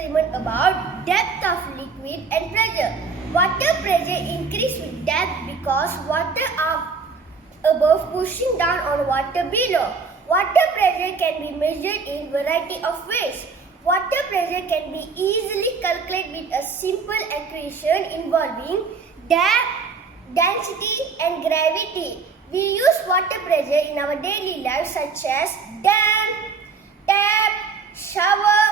experiment about depth of liquid and pressure. Water pressure increases with depth because water up above pushing down on water below. Water pressure can be measured in variety of ways. Water pressure can be easily calculated with a simple equation involving depth, density and gravity. We use water pressure in our daily life such as dam, tap, shower,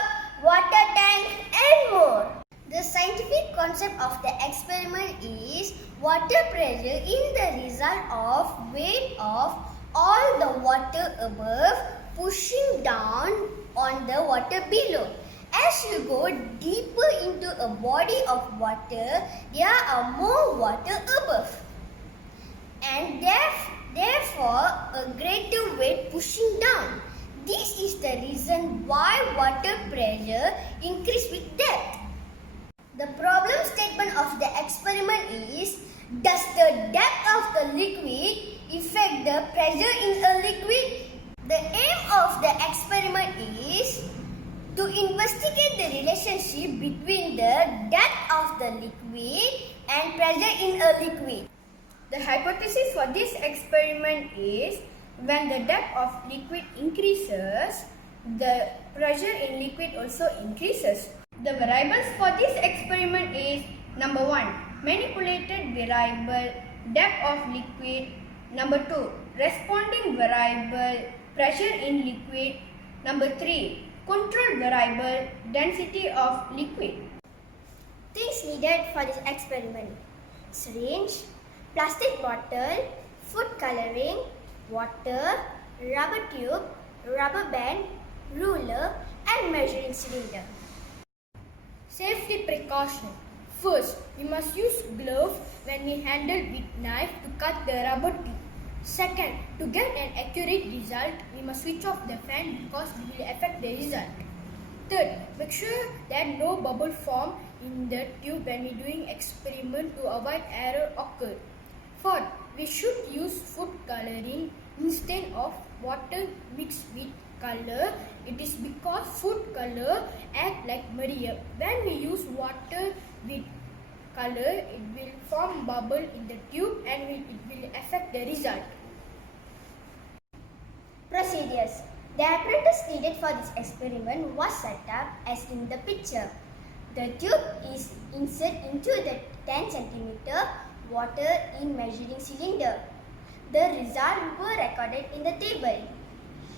water tank and more. The scientific concept of the experiment is water pressure in the result of weight of all the water above pushing down on the water below. As you go deeper into a body of water, there are more water above and therefore a greater weight pushing down. This is the reason why water pressure increases with depth. The problem statement of the experiment is, does the depth of the liquid affect the pressure in a liquid? The aim of the experiment is to investigate the relationship between the depth of the liquid and pressure in a liquid. The hypothesis for this experiment is, when the depth of liquid increases, the pressure in liquid also increases. The variables for this experiment is, number 1, manipulated variable depth of liquid. Number 2, responding variable pressure in liquid. Number 3, control variable density of liquid. Things needed for this experiment: syringe, plastic bottle, food coloring, water, rubber tube, rubber band, ruler and measuring cylinder. Safety precaution. First, we must use gloves when we handle with knife to cut the rubber tube. Second, to get an accurate result, we must switch off the fan because it will affect the result. Third, make sure that no bubble form in the tube when we doing experiment to avoid error occur. Fourth, we should use food coloring instead of water mixed with color. It is because food color act like barrier. When we use water with color, it will form bubble in the tube and it will affect the result. Procedures. The apparatus needed for this experiment was set up as in the picture. The tube is inserted into the 10 cm water in measuring cylinder. The results were recorded in the table.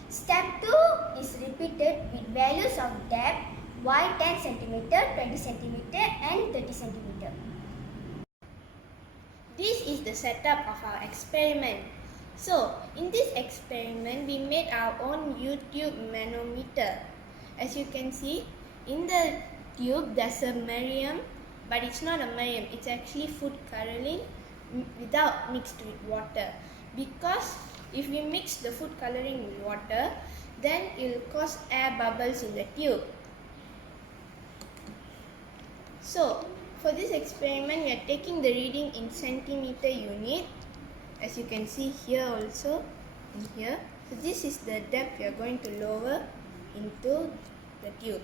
Step 2 is repeated with values of depth y 10 cm, 20 cm and 30 cm. This is the setup of our experiment. So, in this experiment, we made our own U-tube manometer. As you can see, in the tube there's a merium, but it's not a merium, it's actually food coloring without mixed with water. Because if we mix the food coloring with water, then it will cause air bubbles in the tube. So, for this experiment, we are taking the reading in centimeter unit. As you can see here also, in here. So this is the depth we are going to lower into the tube.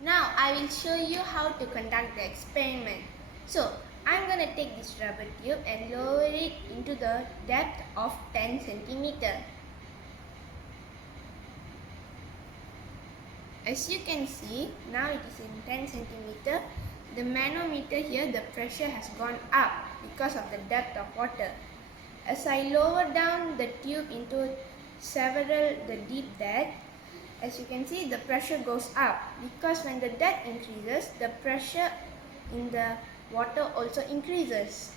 Now I will show you how to conduct the experiment. So I'm going to take this rubber tube and lower it into the depth of 10 centimeter. As you can see, now it is in 10 centimeter. The manometer here, the pressure has gone up because of the depth of water. As I lower down the tube into the deep depth, as you can see, the pressure goes up because when the depth increases, the pressure in the water also increases.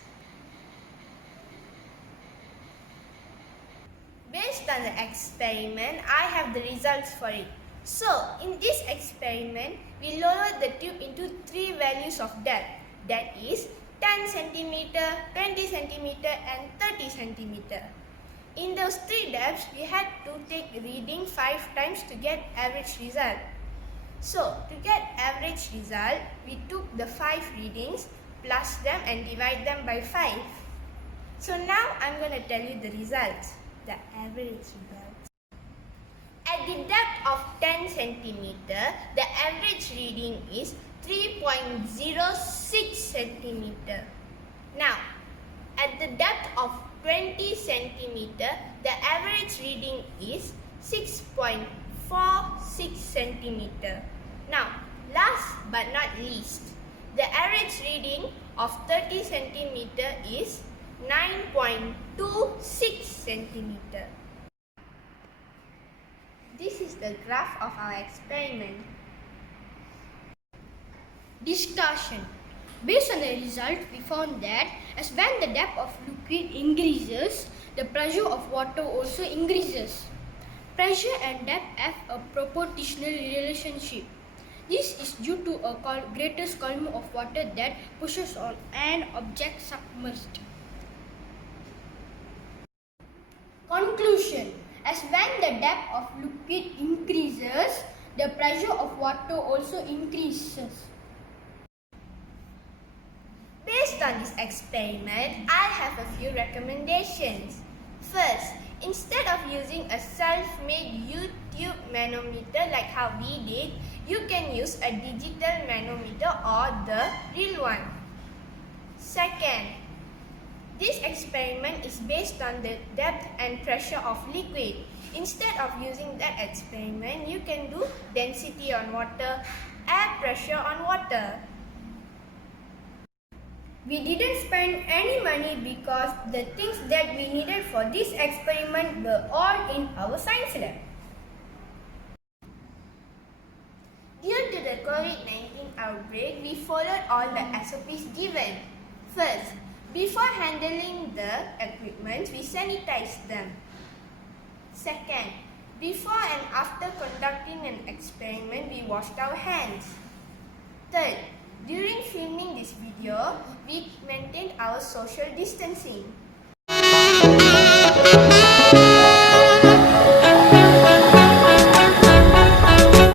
Based on the experiment, I have the results for it. So, in this experiment, we lower the tube into 3 values of depth, that is 10 cm, 20 cm and 30 cm. In those 3 depths, we had to take reading 5 times to get average result. So, to get average result, we took the 5 readings, plus them and divide them by 5. So now I'm going to tell you the results. The the average results. At the depth of 10 centimeter, the average reading is 3.06 centimeter. Now, at the depth of 20 centimeter, the average reading is 6.46 centimeter. Now, last but not least, the average reading of 30 centimeter is 9.26 centimeter. This is the graph of our experiment. Discussion. Based on the result, we found that as when the depth of liquid increases, the pressure of water also increases. Pressure and depth have a proportional relationship. This is due to a greatest volume of water that pushes on an object submerged. Conclusion. As when the depth of liquid increases, the pressure of water also increases. Based on this experiment, I have a few recommendations. First, instead of using a self-made YouTube manometer like how we did, you can use a digital manometer or the real one. Second, this experiment is based on the depth and pressure of liquid. Instead of using that experiment, you can do density on water, air pressure on water. We didn't spend any money because the things that we needed for this experiment were all in our science lab. Due to the COVID-19 outbreak, we followed all the SOPs given. First, before handling the equipment, we sanitized them. Second, before and after conducting an experiment, we washed our hands. Third, during filming this video, we maintained our social distancing.